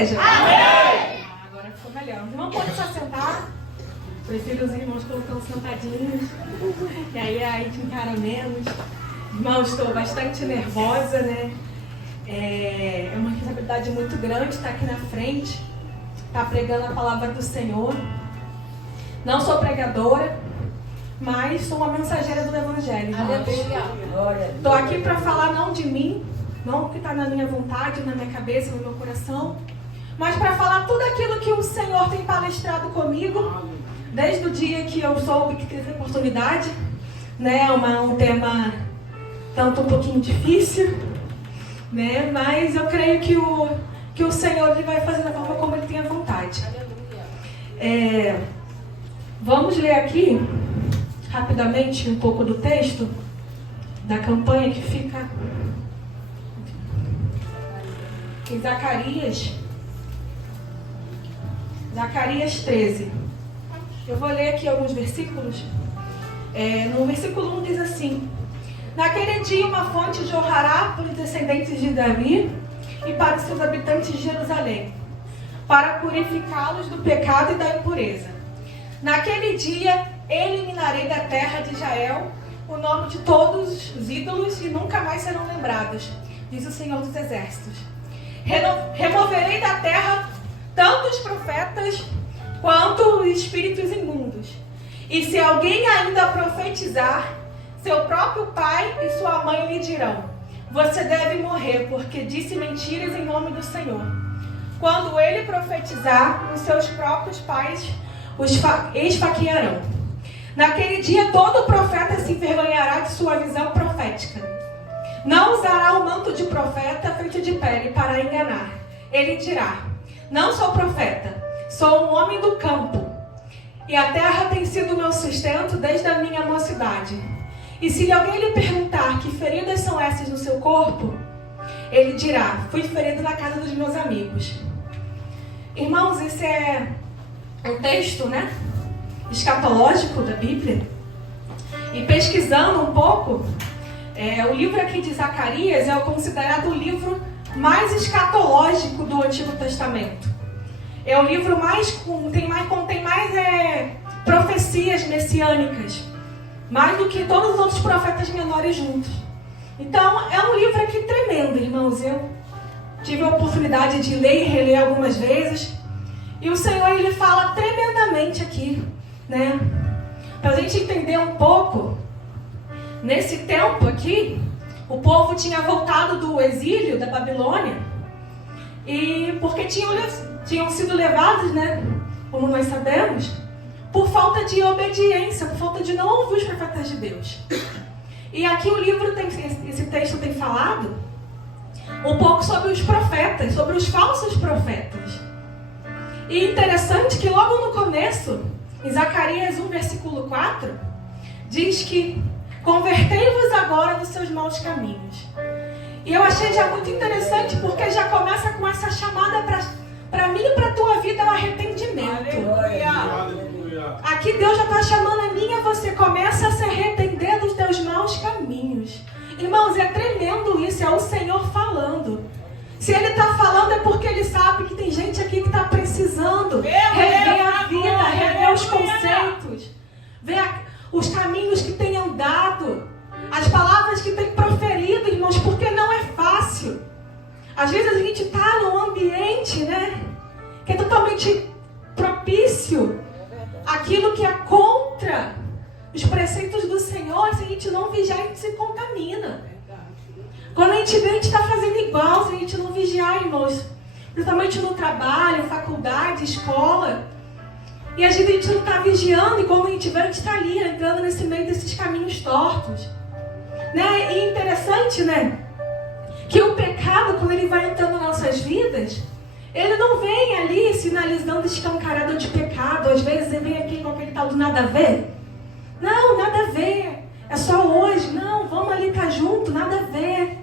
igreja? Amém! Agora ficou melhor. Os irmãos podem se assentar. Prefiro os irmãos colocando sentadinhos. E aí a gente encara menos. Irmãos, estou bastante nervosa, né? É uma responsabilidade muito grande estar aqui na frente, estar pregando a palavra do Senhor. Não sou pregadora, mas sou uma mensageira do Evangelho. Estou aqui para falar não de mim, não o que está na minha vontade, na minha cabeça, no meu coração, mas para falar tudo aquilo que o Senhor tem palestrado comigo, desde o dia que eu soube que teve oportunidade, né? Um tema tanto um pouquinho difícil, né? Mas eu creio que o Senhor ele vai fazer da forma como Ele tem a vontade. Vamos ler aqui, rapidamente, um pouco do texto da campanha que fica em Zacarias 13. Eu vou ler aqui alguns versículos. No versículo 1 diz assim: naquele dia uma fonte jorrará para os descendentes de Davi e para os seus habitantes de Jerusalém, para purificá-los do pecado e da impureza. Naquele dia eliminarei da terra de Israel o nome de todos os ídolos e nunca mais serão lembrados, diz o Senhor dos Exércitos. Removerei da terra tanto os profetas quanto os espíritos imundos. E se alguém ainda profetizar, seu próprio pai e sua mãe lhe dirão: você deve morrer, porque disse mentiras em nome do Senhor. Quando ele profetizar, os seus próprios pais os esfaquearão. Naquele dia todo profeta se envergonhará de sua visão profética. Não usará o manto de profeta feito de pele para enganar. Ele dirá: não sou profeta, sou um homem do campo, e a terra tem sido meu sustento desde a minha mocidade. E se alguém lhe perguntar que feridas são essas no seu corpo, ele dirá: fui ferido na casa dos meus amigos. Irmãos, esse é um texto, né, escatológico da Bíblia. E pesquisando um pouco, o livro aqui de Zacarias é considerado o livro mais escatológico do Antigo Testamento. É o livro contém mais profecias messiânicas, mais do que todos os outros profetas menores juntos. Então, é um livro aqui tremendo, irmãos. Eu tive a oportunidade de ler e reler algumas vezes. E o Senhor, Ele fala tremendamente aqui, né? Para a gente entender um pouco, nesse tempo aqui, o povo tinha voltado do exílio da Babilônia, e porque tinham sido levados, né, como nós sabemos, por falta de obediência, por falta de não ouvir os profetas de Deus. E aqui esse texto tem falado um pouco sobre os profetas, sobre os falsos profetas. E interessante que logo no começo, em Zacarias 1, versículo 4, diz que convertei-vos agora dos seus maus caminhos. E eu achei já muito interessante, porque já começa com essa chamada para mim e para a tua vida, o arrependimento. Aleluia. Aqui Deus já está chamando a mim e a você. Começa a se arrepender dos teus maus caminhos. Irmãos, é tremendo isso, é o Senhor falando. Se Ele está falando é porque Ele sabe que tem gente aqui que está precisando rever a vida, rever os conceitos, ver os caminhos que tem andado, as palavras que tem proferido, irmãos, porque não é fácil. Às vezes a gente está num ambiente, né, que é totalmente propício aquilo que é contra os preceitos do Senhor. Se a gente não vigiar, a gente se contamina. Quando a gente vê, a gente está fazendo igual, se a gente não vigiar, irmãos. Principalmente no trabalho, faculdade, escola. E às vezes a gente não está vigiando, e quando a gente vê, a gente está ali, entrando nesse meio desses caminhos tortos. Né? E interessante, né, que o pecado, quando ele vai entrando nas nossas vidas, ele não vem ali sinalizando escancarado de pecado. Às vezes ele vem aqui com aquele tal do nada a ver. Não, nada a ver. É só hoje. Não, vamos ali estar junto, nada a ver.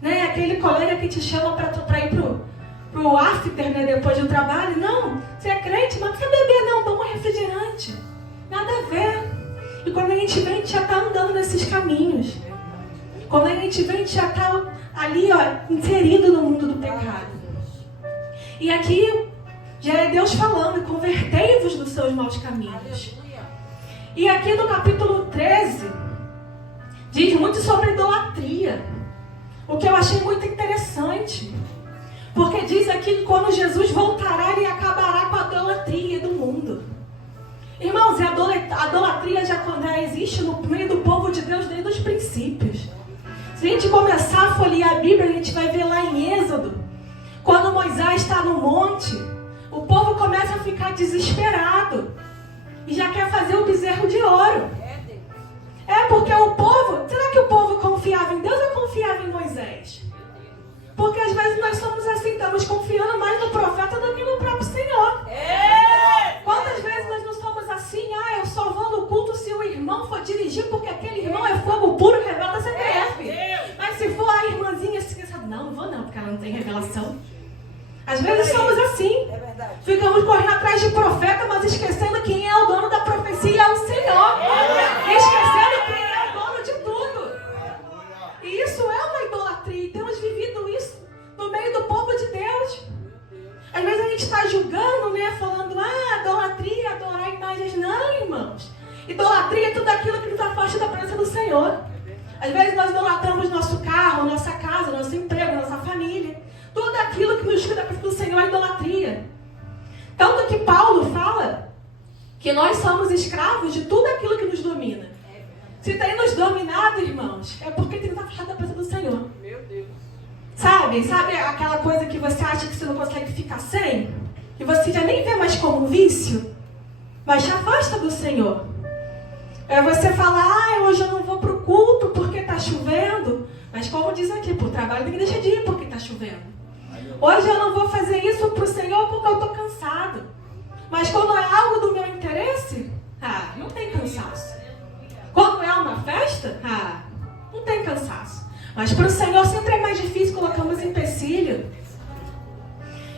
Né? Aquele colega que te chama para ir pro after, né, depois do trabalho. Não, você é crente, mas não quer beber não, toma um refrigerante. Nada a ver. E quando a gente vem, a gente já está andando nesses caminhos. Quando a gente vem, a gente já está ali, ó, inserido no mundo do pecado. E aqui já é Deus falando, convertei-vos dos seus maus caminhos. E aqui no capítulo 13, diz muito sobre idolatria. O que eu achei muito interessante. Porque diz aqui que quando Jesus voltará, ele acabará com a idolatria do mundo. Irmãos, a idolatria já existe no meio do povo de Deus desde os princípios. Se a gente começar a folhear a Bíblia, a gente vai ver lá em Êxodo, quando Moisés está no monte, o povo começa a ficar desesperado e já quer fazer o bezerro de ouro. Porque o povo, será que o povo confiava em Deus ou confiava em Moisés? Porque às vezes nós somos assim, estamos confiando mais no profeta do que no próprio Senhor. Quantas vezes nós não somos assim, eu só vou no culto se o irmão for dirigir, porque aquele irmão é fogo puro, revela CPF. Mas se for a irmãzinha assim, não vou não, porque ela não tem revelação. Às vezes somos assim. Ficamos correndo atrás de profeta, mas esquecendo quem é o dono da profecia, é o Senhor. E esquecendo quem é o dono de tudo. E isso é uma idolatria. E temos vivido isso no meio do povo de Deus. Às vezes a gente está julgando, falando, idolatria, adorar imagens. Não, irmãos. Idolatria é tudo aquilo que nos afasta da presença do Senhor. Às vezes nós idolatramos nosso carro, nossa casa, nosso emprego, nossa família. Tudo aquilo que nos tira da presença do Senhor é idolatria. Tanto que Paulo fala que nós somos escravos de tudo aquilo que nos domina. Se tem nos dominado, irmãos, é porque tem nos afastado da presença do Senhor. Meu Deus. Sabe aquela coisa que você acha que você não consegue ficar sem? E você já nem vê mais como um vício? Mas te afasta do Senhor. Você fala, hoje eu não vou para o culto porque está chovendo. Mas como diz aqui, para o trabalho tem que deixar de ir porque está chovendo. Hoje eu não vou fazer isso para o Senhor porque eu estou cansado. Mas quando é algo do meu interesse, não tem cansaço. Quando é uma festa, não tem cansaço. Mas para o Senhor sempre é mais difícil, colocamos empecilho.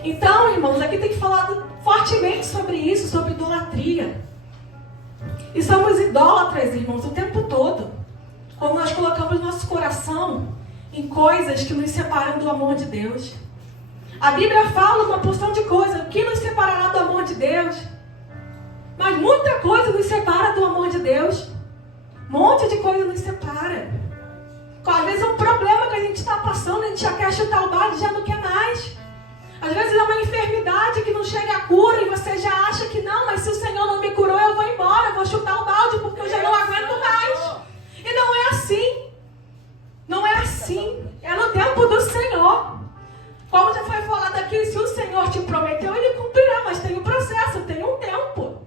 Então, irmãos, aqui tem falado fortemente sobre isso, sobre idolatria. E somos idólatras, irmãos, o tempo todo. Quando nós colocamos nosso coração em coisas que nos separam do amor de Deus. A Bíblia fala uma porção de coisas. O que nos separará do amor de Deus? Mas muita coisa nos separa do amor de Deus. Um monte de coisa nos separa. Às vezes é um problema que a gente está passando, a gente já quer chutar o balde, já não quer mais. Às vezes é uma enfermidade que não chega a cura e você já acha que não, mas se o Senhor não me curou, eu vou embora, eu vou chutar o balde porque eu já não aguento mais. E não é assim. Não é assim. É no tempo do Senhor. Como já foi falado aqui, se o Senhor te prometeu, Ele cumprirá, mas tem um processo, tem um tempo.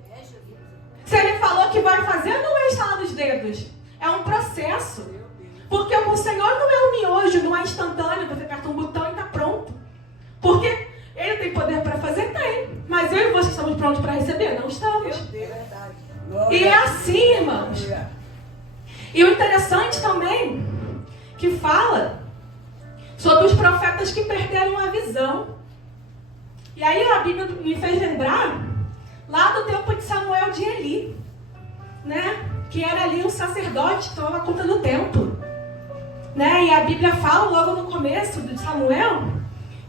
Se Ele falou que vai fazer, não é estalar dos dedos. É um processo. Porque o Senhor não é um miojo, não é instantâneo, você aperta um botão e está pronto. Porque Ele tem poder para fazer? Tem. Mas eu e você estamos prontos para receber? Não estamos. E é assim, irmãos. E o interessante também, que fala sobre os profetas que perderam a visão. E aí a Bíblia me fez lembrar lá do tempo de Samuel de Eli, que era ali um sacerdote, que tomava conta do templo. E a Bíblia fala logo no começo de Samuel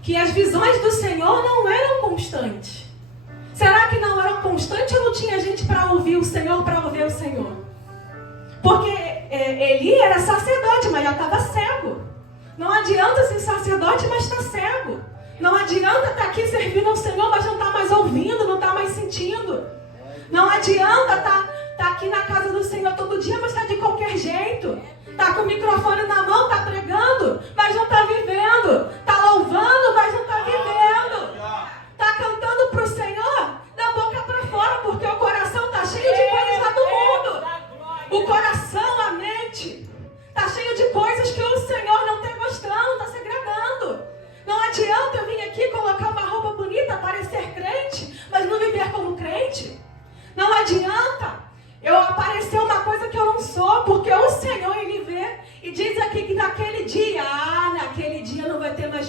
que as visões do Senhor não eram constantes. Será que não eram constantes ou não tinha gente para ouvir o Senhor, para ouvir o Senhor? Porque Eli era sacerdote, mas já estava cego. Não adianta ser sacerdote, mas está cego. Não adianta estar aqui servindo ao Senhor, mas não está mais ouvindo, não está mais sentindo. Não adianta estar aqui na casa do Senhor todo dia, mas está de qualquer jeito. Está com o microfone na mão, está pregando, mas não está vivendo. Está louvando, mas não está vivendo. Está cantando para o Senhor da boca para fora, porque o coração está cheio de coisas lá do mundo. O coração, a mente, está cheio de coisas que o Senhor não está gostando, está se agradando. Não adianta eu vir aqui colocar uma roupa bonita, parecer crente, mas não viver como crente. Não adianta eu aparecer uma coisa que eu não sou, porque o Senhor, Ele vê e diz aqui que naquele dia não vai ter mais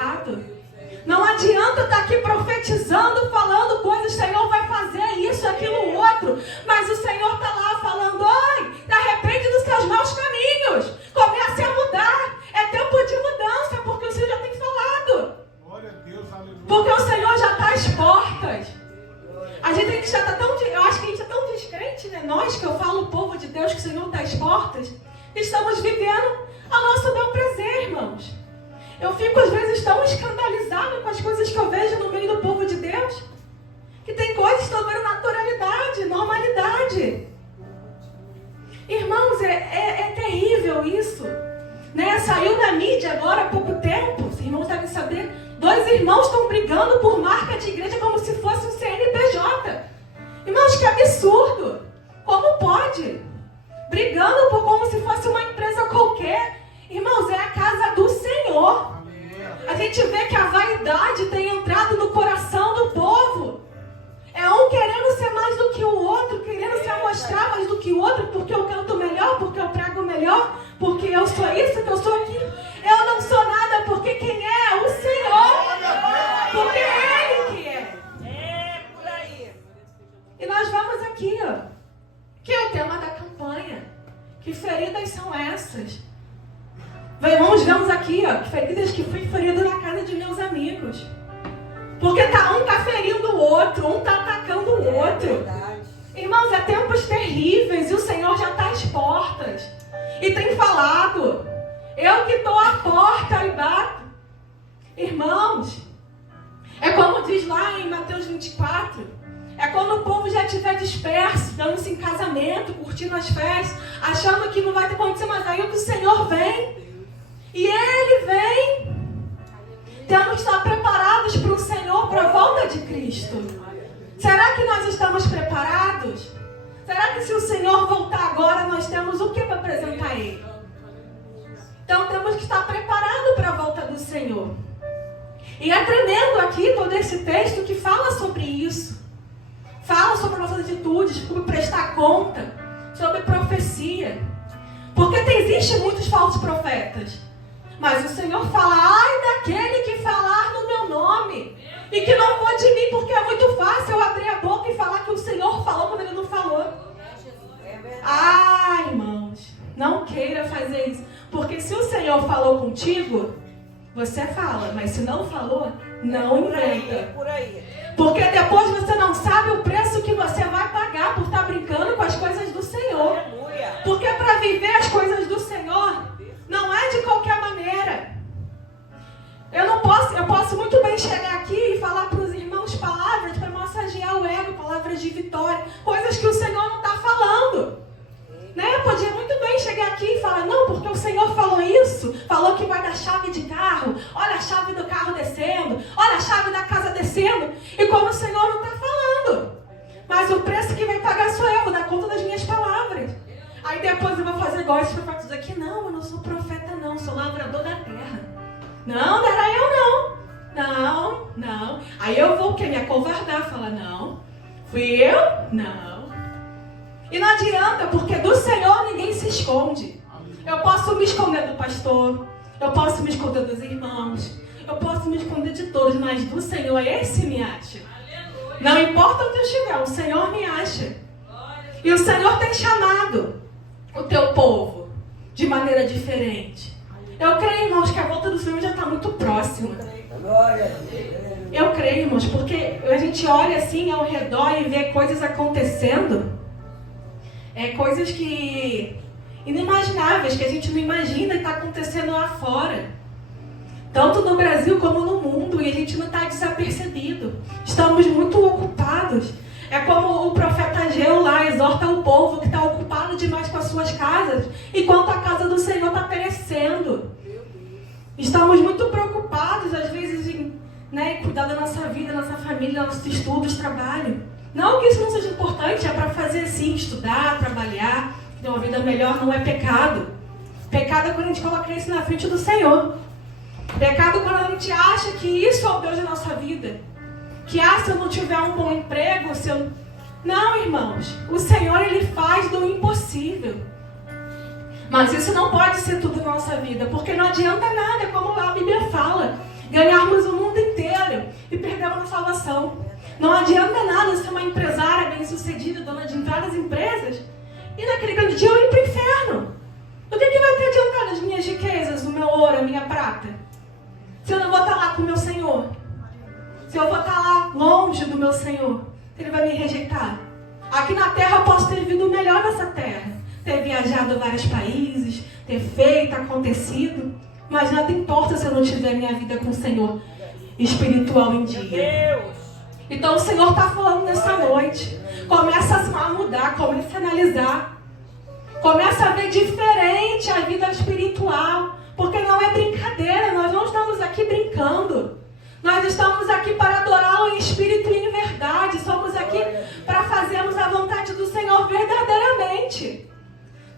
pecado. Não adianta estar aqui profetizando, falando coisas, o Senhor vai fazer isso, aquilo, outro. Mas o Senhor está lá falando, oi, se arrepende dos seus maus caminhos. Comece a mudar. É tempo de mudança, porque o Senhor já tem falado. Glória a Deus, aleluia. Porque o Senhor já está às portas. A gente tem que estar tão, eu acho que a gente é tão descrente, né? Nós, que eu falo, o povo de Deus, que o Senhor está às portas, estamos vivendo ao nosso bel prazer, irmãos. Eu fico, às vezes, tão escandalizada com as coisas que eu vejo no meio do povo de Deus, que tem coisas sobre naturalidade, normalidade. Irmãos, é terrível isso. Né? Saiu na mídia agora há pouco tempo, os irmãos devem saber, 2 irmãos estão brigando por marca de igreja como se fosse um CNPJ. Irmãos, que absurdo! Como pode? Brigando por como se fosse uma empresa qualquer. Irmãos, é a casa do Senhor. A gente vê que a vaidade tem entrado no coração do povo. É um querendo ser mais do que o outro, querendo se amostrar mais do que o outro, porque eu canto melhor, porque eu prego melhor, porque eu sou isso, que eu sou aquilo. Eu não sou nada, porque quem é? O Senhor. Porque é Ele que é. É por aí. E nós vamos aqui, ó, que é o tema da campanha. Que feridas são essas? Vamos aqui, ó, feridas que fui ferido na casa de meus amigos. Porque um tá ferindo o outro, um tá atacando o outro. Irmãos, é tempos terríveis e o Senhor já está às portas. E tem falado, eu que estou à porta e bato. Irmãos, é como diz lá em Mateus 24, é quando o povo já estiver disperso, dando-se em casamento, curtindo as festas, achando que não vai acontecer, mas aí o Senhor vem. E Ele vem. Temos que estar preparados para o Senhor, para a volta de Cristo. Será que nós estamos preparados? Será que se o Senhor voltar agora, nós temos o que para apresentar a Ele? Então temos que estar preparados para a volta do Senhor. E é tremendo aqui todo esse texto que fala sobre isso. Fala sobre nossas atitudes, sobre prestar conta, sobre profecia. Porque existem muitos falsos profetas. Mas o Senhor fala, ai daquele que falar no meu nome. E que não for de mim, porque é muito fácil eu abrir a boca e falar que o Senhor falou quando Ele não falou. Ah, irmãos, não queira fazer isso. Porque se o Senhor falou contigo, você fala. Mas se não falou, não inventa. É por aí. Porque depois você não sabe o preço que você vai pagar por estar brincando com as coisas do Senhor. Aleluia. Porque para viver as coisas do Senhor, não é de qualquer maneira. Eu posso muito bem chegar aqui e falar para os irmãos palavras para massagear o ego, palavras de vitória, coisas que o Senhor não está falando. Né? Eu podia muito bem chegar aqui e falar, não, porque o Senhor falou isso, falou que vai dar chave de carro, olha a chave do carro descendo, olha a chave da casa descendo, e como o Senhor não está falando. Mas o preço que vai pagar sou eu, vou dar conta das minhas palavras. Aí depois eu vou fazer igual esses profetas aqui, não, eu não sou profeta não, sou lavrador da terra. Não era eu não. Aí eu vou o quê? Me acovardar, falar, não, fui eu? Não. E não adianta, porque do Senhor ninguém se esconde. Eu posso me esconder do pastor, eu posso me esconder dos irmãos, eu posso me esconder de todos, mas do Senhor esse me acha. Não importa onde eu estiver, o Senhor me acha. E o Senhor tem chamado o teu povo de maneira diferente. Eu creio, irmãos, que a volta do Senhor já está muito próxima. Eu creio, irmãos, porque a gente olha assim ao redor e vê coisas acontecendo. Coisas que inimagináveis, que a gente não imagina e está acontecendo lá fora. Tanto no Brasil como no mundo, e a gente não está desapercebido. Estamos muito ocupados. É como o profeta Ageu lá exorta o povo que está ocupado demais com as suas casas, enquanto a casa do Senhor está perecendo. Estamos muito preocupados, às vezes, em cuidar da nossa vida, da nossa família, dos nossos estudos, trabalho. Não que isso não seja importante, é para fazer sim, estudar, trabalhar, ter uma vida melhor, não é pecado. Pecado é quando a gente coloca isso na frente do Senhor. Pecado é quando a gente acha que isso é o Deus da nossa vida. Que se eu não tiver um bom emprego, se eu... Não, irmãos, o Senhor, Ele faz do impossível. Mas isso não pode ser tudo na nossa vida, porque não adianta nada, como a Bíblia fala. ganharmos o mundo inteiro e perdermos a salvação. Não adianta nada ser uma empresária bem-sucedida, dona de várias empresas, e naquele grande dia eu ir para o inferno. O que vai ter adiantado as minhas riquezas, o meu ouro, a minha prata? Se eu não vou estar lá com o meu Senhor? Se eu vou estar lá longe do meu Senhor, Ele vai me rejeitar? Aqui na terra eu posso ter vivido o melhor dessa terra, ter viajado a vários países, ter feito, acontecido, mas nada importa se eu não tiver minha vida com o Senhor espiritual em dia. Então o Senhor está falando nessa noite. Começa a mudar, começa a analisar. Começa a ver diferente a vida espiritual. Porque não é brincadeira, nós não estamos aqui brincando. Nós estamos aqui para adorá-lo em espírito e em verdade. Somos aqui para fazermos a vontade do Senhor verdadeiramente.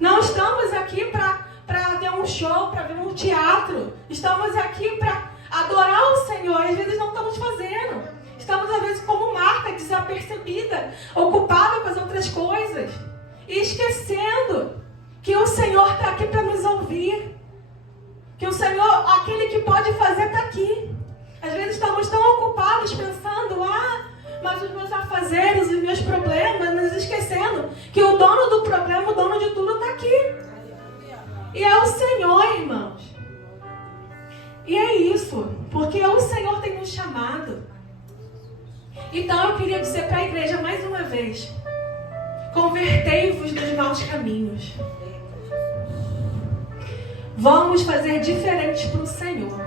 Não estamos aqui para ver um show, para ver um teatro. Estamos aqui para adorar o Senhor. Às vezes não estamos fazendo. Estamos às vezes como Marta, desapercebida, ocupada com as outras coisas. E esquecendo que o Senhor está aqui para nos ouvir. Que o Senhor, aquele que pode fazer, está aqui. Às vezes estamos tão ocupados pensando, mas os meus afazeres, os meus problemas, nos esquecendo que o dono do problema, o dono de tudo está aqui. E é o Senhor, irmãos. E é isso, porque o Senhor tem nos chamado. Então eu queria dizer para a igreja mais uma vez: convertei-vos dos maus caminhos. Vamos fazer diferente para o Senhor.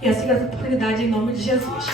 E assim a oportunidade em nome de Jesus.